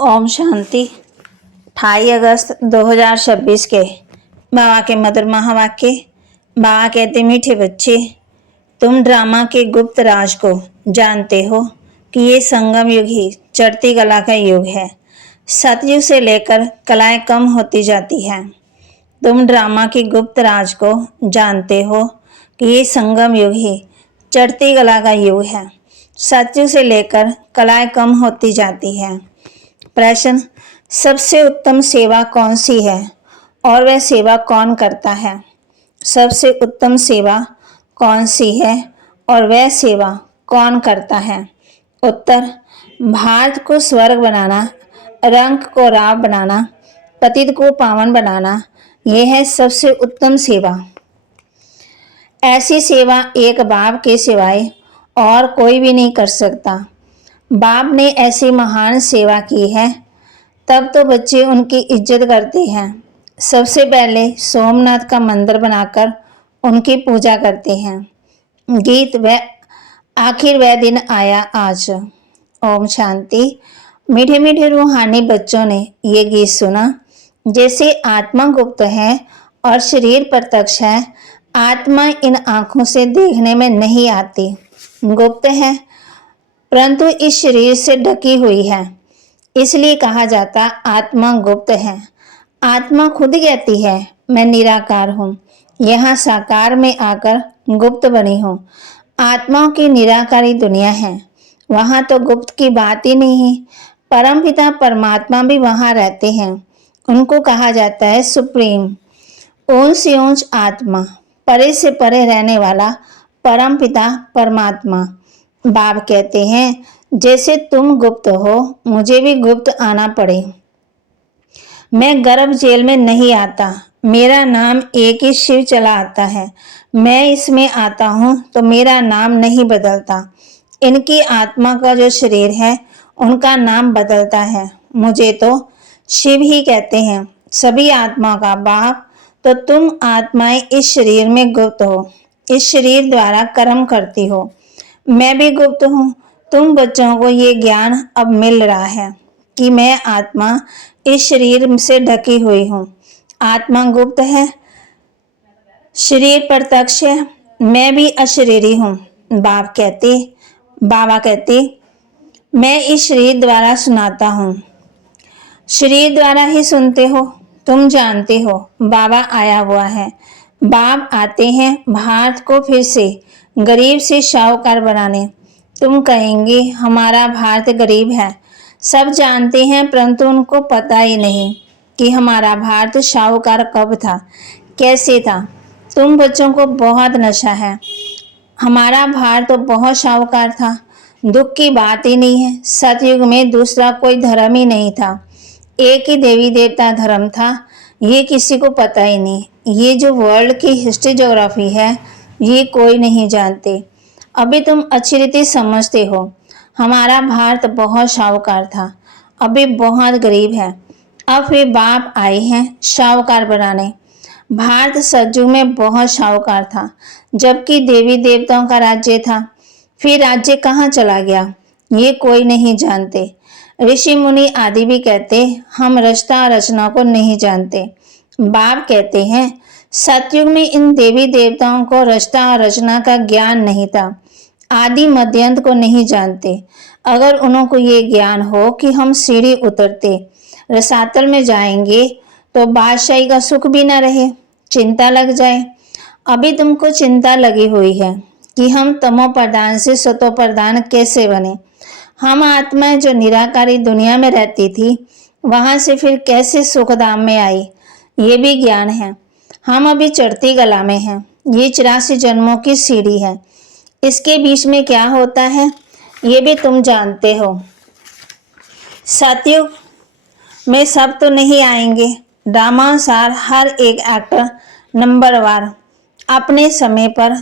ओम शांति। 28 अगस्त 2026 के बाबा के मधुर महावाक्य। बाबा कहते, मीठे बच्चे, तुम ड्रामा के गुप्त राज को जानते हो कि ये संगम युग ही चढ़ती कला का युग है। सतयुग से लेकर कलाएं कम होती जाती हैं। तुम ड्रामा के गुप्त राज को जानते हो कि ये संगम युग ही चढ़ती कला का युग है। सतयुग से लेकर कलाएं कम होती जाती हैं। प्रश्न, सबसे उत्तम सेवा कौन सी है और वह सेवा कौन करता है? सबसे उत्तम सेवा कौन सी है और वह सेवा कौन करता है? उत्तर, भारत को स्वर्ग बनाना, रंक को राव बनाना, पतित को पावन बनाना, यह है सबसे उत्तम सेवा। ऐसी सेवा एक बाप के सिवाय और कोई भी नहीं कर सकता। बाप ने ऐसी महान सेवा की है, तब तो बच्चे उनकी इज्जत करते हैं। सबसे पहले सोमनाथ का मंदिर बनाकर उनकी पूजा करते हैं। गीत वह आखिर वह दिन आया आज। ओम शांति। मीठे मीठे रूहानी बच्चों ने ये गीत सुना। जैसे आत्मा गुप्त है और शरीर प्रत्यक्ष है, आत्मा इन आँखों से देखने में नहीं आती, गुप्त है, परंतु इस शरीर से ढकी हुई है, इसलिए कहा जाता आत्मा गुप्त है। आत्मा खुद कहती है, मैं निराकार हूँ, यहाँ साकार में आकर गुप्त बनी हूँ। आत्माओं की निराकारी दुनिया है, वहाँ तो गुप्त की बात ही नहीं। परमपिता परमात्मा भी वहाँ रहते हैं, उनको कहा जाता है सुप्रीम। ऊंच से ऊंच आत्मा, परे से परे रहने वाला परमपिता परमात्मा। बाप कहते हैं, जैसे तुम गुप्त हो, मुझे भी गुप्त आना पड़े। मैं गर्भ जेल में नहीं आता, मेरा नाम एक ही शिव चला आता है। मैं इसमें आता हूँ तो मेरा नाम नहीं बदलता। इनकी आत्मा का जो शरीर है, उनका नाम बदलता है। मुझे तो शिव ही कहते हैं, सभी आत्मा का बाप। तो तुम आत्माएं इस शरीर में गुप्त हो, इस शरीर द्वारा कर्म करती हो। मैं भी गुप्त हूँ। तुम बच्चों को ये ज्ञान अब मिल रहा है कि मैं आत्मा इस शरीर से ढकी हुई हूँ। आत्मा गुप्त है, शरीर प्रत्यक्ष है, मैं भी अशरीरी हूँ। बाबा कहते, मैं इस शरीर द्वारा सुनाता हूँ। शरीर द्वारा ही सुनते हो, तुम जानते हो बाबा आया हुआ है। बाप आते हैं भारत को फिर से गरीब से शाहूकार बनाने। तुम कहेंगे हमारा भारत गरीब है, सब जानते हैं, परंतु उनको पता ही नहीं कि हमारा भारत शाहूकार कब था, कैसे था। तुम बच्चों को बहुत नशा है। हमारा भारत तो बहुत शाहूकार था, दुख की बात ही नहीं है। सतयुग में दूसरा कोई धर्म ही नहीं था, एक ही देवी देवता धर्म था, ये किसी को पता ही नहीं। ये जो वर्ल्ड की हिस्ट्री ज्योग्राफी है, ये कोई नहीं जानते। अभी तुम अच्छी रीति समझते हो, हमारा भारत बहुत शाहूकार था, अभी बहुत गरीब है। अब फिर बाप आए हैं शाहूकार बनाने। भारत सतयुग में बहुत शाहूकार था, जबकि देवी देवताओं का राज्य था। फिर राज्य कहाँ चला गया, ये कोई नहीं जानते। ऋषि मुनि आदि भी कहते, हम रचना रचना को नहीं जानते। बाप कहते हैं, सतयुग में इन देवी देवताओं को रचना रचना का ज्ञान नहीं था, आदि मध्यंत को नहीं जानते। अगर उनको ये ज्ञान हो कि हम सीढ़ी उतरते रसातल में जाएंगे तो बादशाही का सुख भी न रहे, चिंता लग जाए। अभी तुमको चिंता लगी हुई है कि हम तमो प्रधान से सतो प्रधान कैसे बने। हम आत्माएं जो निराकारी दुनिया में रहती थी, वहां से फिर कैसे सुखधाम में आई, ये भी ज्ञान है। हम अभी चढ़ती कला में हैं, ये 84 जन्मों की सीढ़ी है। इसके बीच में क्या होता है, ये भी तुम जानते हो। सतयुग में सब तो नहीं आएंगे। ड्रामानुसार हर एक एक्टर नंबरवार अपने समय पर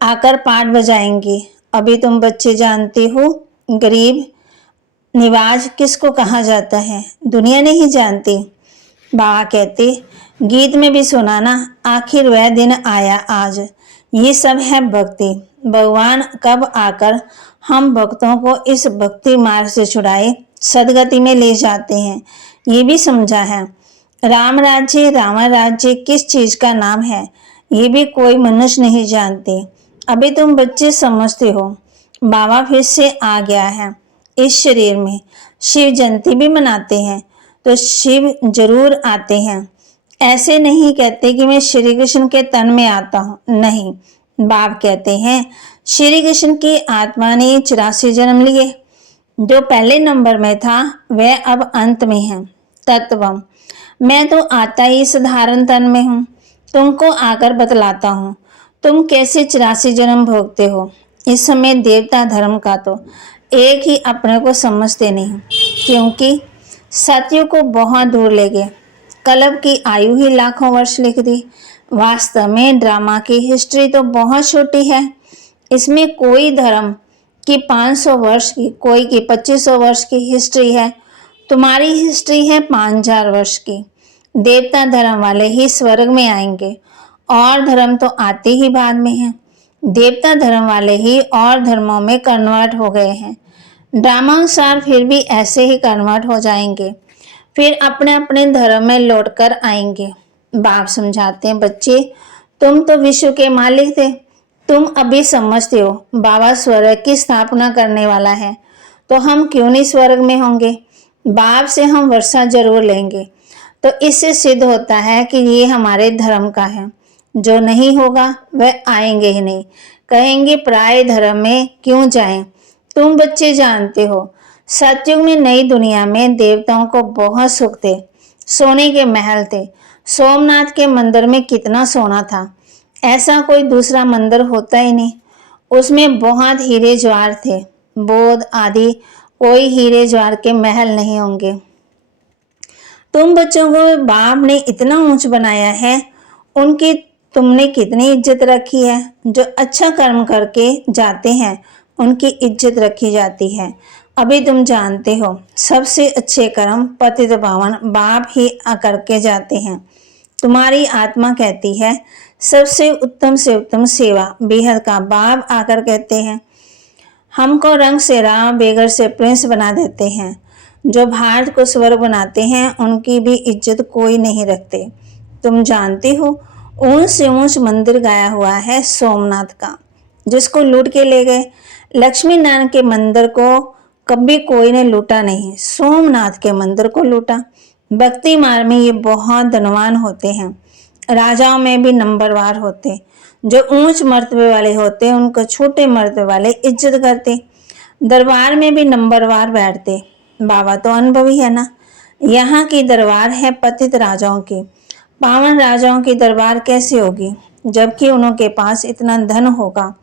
आकर पाठ बजाएंगे। अभी तुम बच्चे जानते हो, गरीब निवाज किसको कहा जाता है, दुनिया नहीं जानती। बाबा कहते, गीत में भी सुना ना, आखिर वह दिन आया आज। ये सब है भक्ति। भगवान कब आकर हम भक्तों को इस भक्ति मार्ग से छुड़ाए सदगति में ले जाते हैं, ये भी समझा है। राम राज्य रावण राज्य किस चीज का नाम है, ये भी कोई मनुष्य नहीं जानते। अभी तुम बच्चे समझते हो। बाबा फिर से आ गया है इस शरीर में। शिव जयंती भी मनाते हैं तो शिव जरूर आते हैं। ऐसे नहीं कहते कि मैं श्री कृष्ण के तन में आता हूँ, नहीं। बाप कहते हैं श्री कृष्ण की आत्मा ने 84 जन्म लिए। जो पहले नंबर में था वह अब अंत में है। तत्वम, मैं तो आता ही साधारण तन में हूँ। तुमको आकर बतलाता हूँ तुम कैसे 84 जन्म भोगते हो। इस समय देवता धर्म का तो एक ही अपने को समझते नहीं, क्योंकि सत्य को बहुत दूर ले गए। कल्प की आयु ही लाखों वर्ष लिख दी। वास्तव में ड्रामा की हिस्ट्री तो बहुत छोटी है। इसमें कोई धर्म की 500 वर्ष की, कोई की 2500 वर्ष की हिस्ट्री है। तुम्हारी हिस्ट्री है 5000 वर्ष की। देवता धर्म वाले ही स्वर्ग में आएंगे, और धर्म तो आते ही बाद में है। देवता धर्म वाले ही और धर्मों में कन्वर्ट हो गए हैं। ड्रामानुसार फिर भी ऐसे ही कन्वर्ट हो जाएंगे, फिर अपने अपने धर्म में लौटकर आएंगे। बाप समझाते हैं, बच्चे तुम तो विश्व के मालिक थे, तुम अभी समझते हो बाबा स्वर्ग की स्थापना करने वाला है, तो हम क्यों नहीं स्वर्ग में होंगे। बाप से हम वर्षा जरूर लेंगे। तो इससे सिद्ध होता है कि ये हमारे धर्म का है। जो नहीं होगा वह आएंगे ही नहीं, कहेंगे पराये धर्म में क्यों जाएं। तुम बच्चे जानते हो सतयुग में नई दुनिया में देवताओं को बहुत सुख थे। सोने के महल थे। सोमनाथ के मंदिर में कितना सोना था, ऐसा कोई दूसरा मंदिर होता ही नहीं। उसमें बहुत हीरे ज्वार थे। बोध आदि कोई हीरे ज्वार के महल नहीं होंगे। तुम बच्चों को बाप ने इतना ऊंच बनाया है, उनकी तुमने कितनी इज्जत रखी है। जो अच्छा कर्म करके जाते हैं उनकी इज्जत रखी जाती है। अभी तुम जानते हो सबसे अच्छे कर्म पतित पावन बाप ही करके जाते हैं। तुम्हारी आत्मा कहती है सबसे उत्तम से उत्तम सेवा बेहद का बाप आकर कहते हैं। हमको रंग से राम बेगर से प्रिंस बना देते हैं। जो भारत को स्वर्ग बनाते हैं उनकी भी इज्जत कोई नहीं रखते। तुम जानते हो ऊंच से ऊंच मंदिर गाया हुआ है सोमनाथ का, जिसको लूट के ले गए। लक्ष्मी नारायण के मंदिर को कभी कोई ने लूटा नहीं, सोमनाथ के मंदिर को लूटा। भक्ति मार्ग में ये बहुत धनवान होते हैं। राजाओं में भी नंबरवार होते। जो ऊंच मर्तबे वाले होते उनको छोटे मर्तबे वाले इज्जत करते। दरबार में भी नंबरवार बैठते। बाबा तो अनुभवी है ना। यहाँ की दरबार है पतित राजाओं की, पावन राजाओं की दरबार कैसे होगी। जबकि उनके पास इतना धन होगा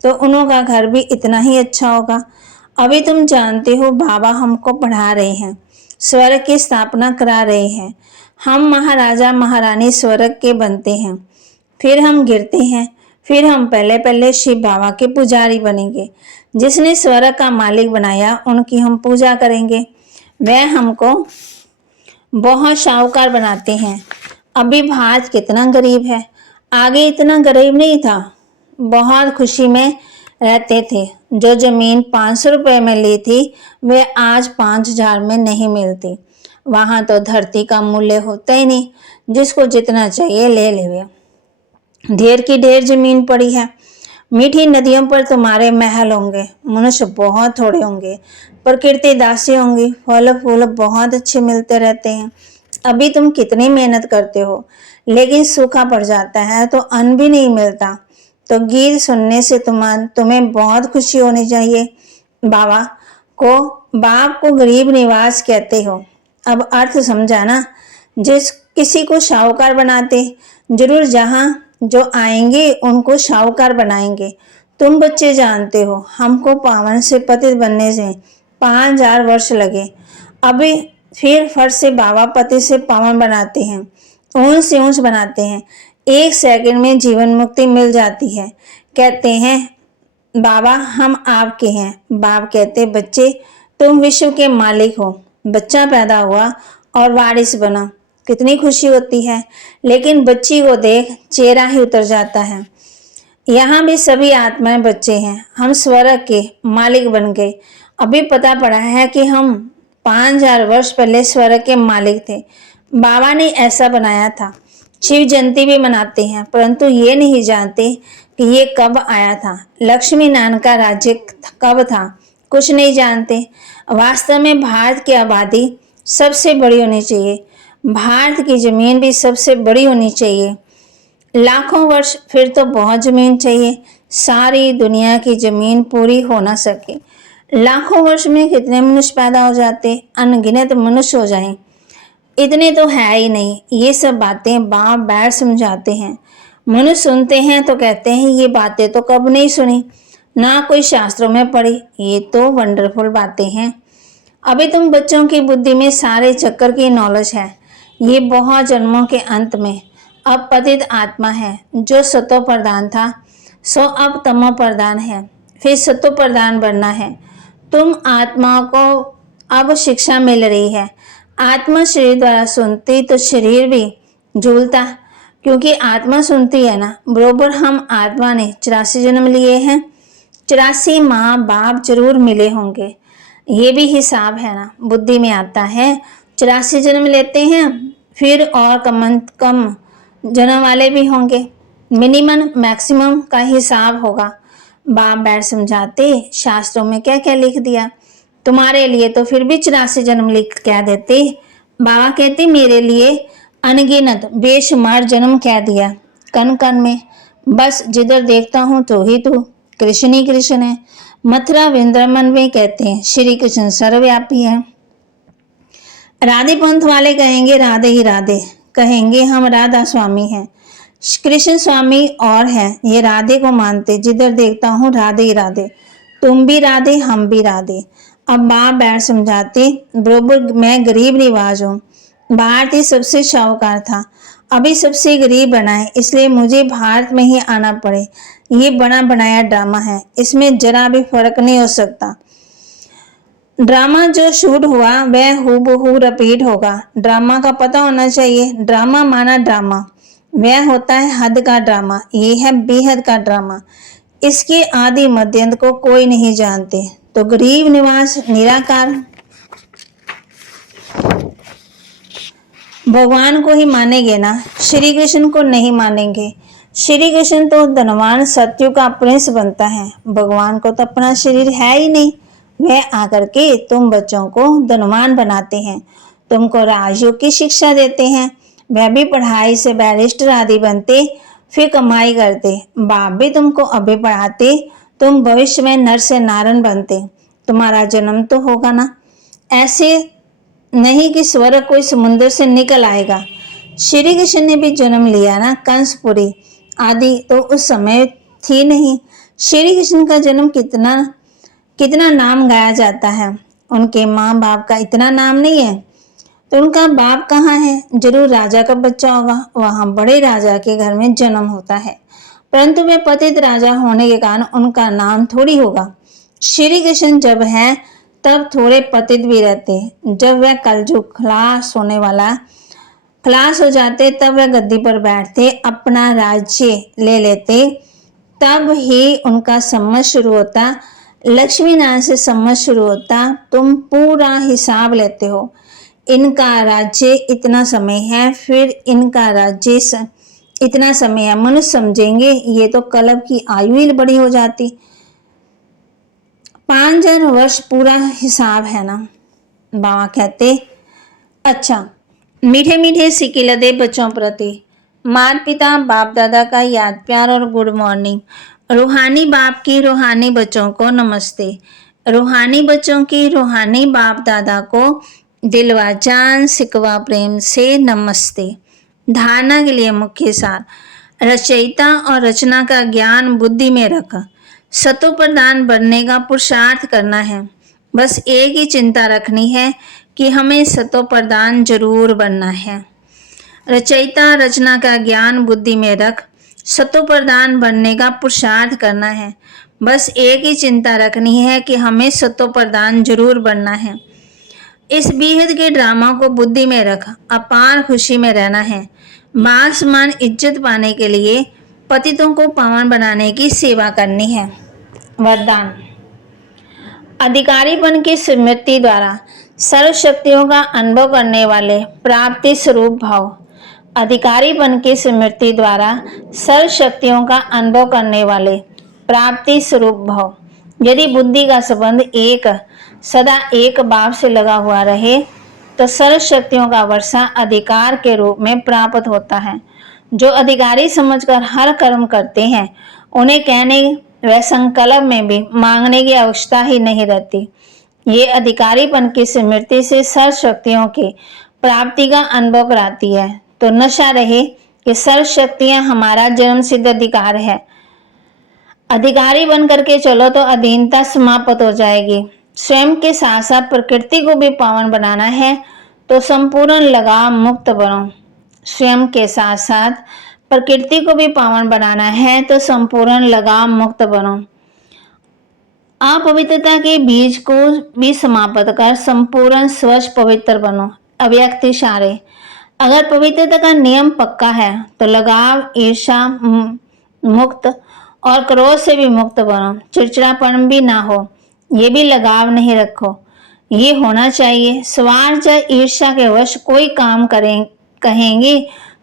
तो उनका घर भी इतना ही अच्छा होगा। अभी तुम जानते हो बाबा हमको पढ़ा रहे हैं, स्वर्ग की स्थापना करा रहे हैं। हम महाराजा महारानी स्वर्ग के बनते हैं, फिर हम गिरते हैं, फिर हम पहले पहले शिव बाबा के पुजारी बनेंगे। जिसने स्वर्ग का मालिक बनाया उनकी हम पूजा करेंगे। वह हमको बहुत शाहूकार बनाते हैं। अभी भारत कितना गरीब है, आगे इतना गरीब नहीं था। बहुत खुशी में रहते थे। जो जमीन 500 रुपए में ली थी वह आज 5000 में नहीं मिलती। वहां तो धरती का मूल्य होता ही नहीं, जिसको जितना चाहिए ले ले। ढेर की ढेर जमीन पड़ी है। मीठी नदियों पर तुम्हारे महल होंगे, मनुष्य बहुत थोड़े होंगे, प्रकृति दासी होंगी, फल फूल बहुत अच्छे मिलते रहते हैं। अभी तुम कितनी मेहनत करते हो, लेकिन सूखा पड़ जाता है तो अन्न भी नहीं मिलता। तो गीत सुनने से तुम्हें बहुत खुशी होनी चाहिए। बाप को गरीब निवास कहते हो। अब अर्थ समझा ना। जिस किसी को शाहूकार बनाते, जरूर जहां जो आएंगे उनको शाहूकार बनाएंगे। तुम बच्चे जानते हो हमको पावन से पतित बनने से 5000 वर्ष लगे। अभी फिर फर्श से बाबा पति से पावन बनाते हैं, ऊंच से ऊंच बनाते हैं। 1 सेकंड में जीवन मुक्ति मिल जाती है। कहते हैं बाबा हम आपके हैं। बाप कहते बच्चे तुम विश्व के मालिक हो। बच्चा पैदा हुआ और वारिस बना, कितनी खुशी होती है। लेकिन बच्ची को देख चेहरा ही उतर जाता है। यहाँ भी सभी आत्माएं बच्चे हैं। हम स्वर्ग के मालिक बन गए। अभी पता पड़ा है कि हम 5000 वर्ष पहले स्वर्ग के मालिक थे। बाबा ने ऐसा बनाया था। शिव जयंती भी मनाते हैं, परंतु ये नहीं जानते कि ये कब आया था। लक्ष्मी नारायण का राज्य कब था, कुछ नहीं जानते। वास्तव में भारत की आबादी सबसे बड़ी होनी चाहिए। भारत की जमीन भी सबसे बड़ी होनी चाहिए। लाखों वर्ष फिर तो बहुत जमीन चाहिए। सारी दुनिया की जमीन पूरी हो ना सके। लाखों वर्ष में कितने मनुष्य पैदा हो जाते, अनगिनत मनुष्य हो जाएं। इतने तो है ही नहीं। ये सब बातें बाप बैठ समझाते हैं। मनुष्य सुनते हैं तो कहते हैं ये बातें तो कब नहीं सुनी, ना कोई शास्त्रों में पढ़ी। ये तो वंडरफुल बातें हैं। अभी तुम बच्चों की बुद्धि में सारे चक्कर की नॉलेज है। ये बहुत जन्मों के अंत में अब पतित आत्मा है। जो सतो प्रधान था सो अब तमो प्रधान है, फिर सतो प्रधान बनना है। तुम आत्माओं को अब शिक्षा मिल रही है। आत्मा शरीर द्वारा सुनती तो शरीर भी झूलता, क्योंकि आत्मा सुनती है ना। बरोबर हम आत्मा ने 84 जन्म लिए हैं। 84 माँ बाप जरूर मिले होंगे। ये भी हिसाब है ना, बुद्धि में आता है। 84 जन्म लेते हैं, फिर और कम जन्म वाले भी होंगे। मिनिमम मैक्सिमम का हिसाब होगा। बाप बैठ समझाते शास्त्रों में क्या क्या लिख दिया। तुम्हारे लिए तो फिर भी 84 जन्म लिख कह देते। बाबा कहते मेरे लिए अनगिनत बेशुमार जन्म कह दिया। कण कण में बस जिधर देखता हूँ तो ही तू कृष्ण ही कृष्ण है। मथुरा वृंदावन में कहते हैं श्री कृष्ण सर्वव्यापी है। राधे पंथ वाले कहेंगे राधे ही राधे, कहेंगे हम राधा स्वामी हैं। कृष्ण स्वामी और हैं, ये राधे को मानते। जिधर देखता हूँ राधे ही राधे, तुम भी राधे हम भी राधे। अब बाप बैठ समझाते बरोबर मैं गरीब रिवाज हूँ। भारत सबसे शाहूकार था, अभी सबसे गरीब बना है, इसलिए मुझे भारत में ही आना पड़े। ये बना बनाया ड्रामा है, इसमें जरा भी फर्क नहीं हो सकता। ड्रामा जो शूट हुआ वह हूबहू रिपीट होगा। ड्रामा का पता होना चाहिए। ड्रामा माना ड्रामा, वह होता है हद का ड्रामा, ये है बेहद का ड्रामा। इसके आदि मध्यंत को कोई नहीं जानते। तो गरीब निवास निराकार भगवान को ही मानेंगे ना, श्री कृष्ण को नहीं मानेंगे। श्री कृष्ण तो धनवान सत्यु का प्रिंस बनता है, भगवान को तो अपना शरीर है ही नहीं। वह आकर के तुम बच्चों को धनवान बनाते हैं, तुमको राजयोग की शिक्षा देते हैं। वह भी पढ़ाई से बैरिस्टर आदि बनते, फिर कमाई करते। बाप भी तुमको अभी पढ़ाते, तुम भविष्य में नर से नारायण बनते। तुम्हारा जन्म तो होगा ना, ऐसे नहीं कि स्वर्ग कोई समुद्र से निकल आएगा। श्री कृष्ण ने भी जन्म लिया ना, कंसपुरी आदि तो उस समय थी नहीं। श्री कृष्ण का जन्म कितना कितना नाम गाया जाता है। उनके माँ बाप का इतना नाम नहीं है, तो उनका बाप कहाँ है? जरूर राजा का बच्चा होगा, वहां बड़े राजा के घर में जन्म होता है, परंतु वे पतित राजा होने के कारण उनका नाम थोड़ी होगा। श्री कृष्ण जब है तब थोड़े पतित भी रहते। जब वह कलयुग खलास होने वाला खलास हो जाते, तब वह गद्दी पर बैठते, अपना राज्य ले लेते, तब ही उनका सम्मत शुरू होता। लक्ष्मी नारायण से सम्मत शुरू होता। तुम पूरा हिसाब लेते हो, इनका राज्य इतना समय है, फिर इनका राज्य इतना समय है। मनुष्य समझेंगे ये तो कल्प की आयु ही बड़ी हो जाती। 5000 वर्ष पूरा हिसाब है ना। बाबा कहते अच्छा, मीठे मीठे सिक्के लदे बच्चों प्रति माता पिता बाप दादा का याद प्यार और गुड मॉर्निंग। रूहानी बाप की रूहानी बच्चों को नमस्ते। रूहानी बच्चों की रूहानी बाप दादा को दिलवा जान सिकवा प्रेम से नमस्ते। धारणा के लिए मुख्य सार, रचयिता और रचना का ज्ञान बुद्धि में रख, सतो प्रधान बनने का पुरुषार्थ करना है। बस एक ही चिंता रखनी है कि हमें सतो प्रधान जरूर बनना है। रचयिता रचना का ज्ञान बुद्धि में रख, सतो प्रधान बनने का पुरुषार्थ करना है। बस एक ही चिंता रखनी है कि हमें सतो प्रधान जरूर बनना है। इस बेहद के ड्रामा को बुद्धि में रख, अपार खुशी में रहना है। मान सम्मान इज्जत पाने के लिए पतितों को पावन बनाने की सेवा करनी है। वरदान। अधिकारीपन की स्मृति द्वारा सर्व शक्तियों का अनुभव करने वाले प्राप्ति स्वरूप भाव। अधिकारीपन की स्मृति द्वारा सर्व शक्तियों का अनुभव करने वाले प्राप्ति स्वरूप भाव। यदि बुद्धि का संबंध सदा एक भाव से लगा हुआ रहे तो सर्व शक्तियों का वर्षा अधिकार के रूप में प्राप्त होता है। जो अधिकारी समझकर हर कर्म करते हैं उन्हें कहने व संकल्प में भी मांगने की आवश्यकता ही नहीं रहती। ये अधिकारीपन की स्मृति से सर्व शक्तियों की प्राप्ति का अनुभव कराती है। तो नशा रहे कि सर्व शक्तियां हमारा जन्म सिद्ध अधिकार है। अधिकारी बन करके चलो तो अधीनता समाप्त हो जाएगी। स्वयं के साथ साथ प्रकृति को भी पावन बनाना है तो संपूर्ण लगाव मुक्त बनो। स्वयं के साथ साथ प्रकृति को भी पावन बनाना है तो संपूर्ण लगाव मुक्त बनो। अपवित्रता के बीज को भी समाप्त कर संपूर्ण स्वच्छ पवित्र बनो। अव्यक्त इशारे। अगर पवित्रता का नियम पक्का है तो लगाव, ईर्ष्या मुक्त और क्रोध से भी मुक्त बनो। चिड़चिड़ापन भी ना हो, ये भी लगाव नहीं रखो। ये होना चाहिए। स्वार्थ या ईर्ष्या के वश कोई काम कहेंगे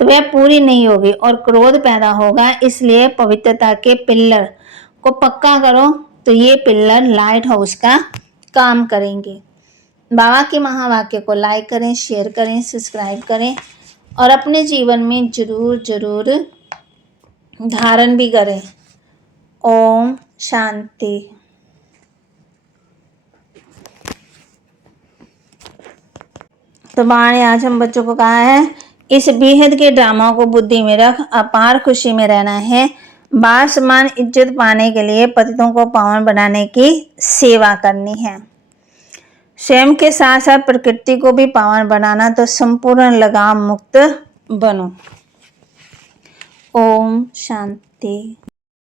तो वह पूरी नहीं होगी और क्रोध पैदा होगा। इसलिए पवित्रता के पिल्लर को पक्का करो तो ये पिल्लर लाइट हाउस का काम करेंगे। बाबा के महावाक्य को लाइक करें, शेयर करें, सब्सक्राइब करें और अपने जीवन में जरूर धारण भी करें। ओम शांति। तो बाबा ने आज हम बच्चों को कहा है इस बेहद के ड्रामा को बुद्धि में रख अपार खुशी में रहना है। बाल समान इज्जत पाने के लिए पतितों को पावन बनाने की सेवा करनी है। स्वयं के साथ साथ प्रकृति को भी पावन बनाना तो संपूर्ण लगाव मुक्त बनो। ओम शांति।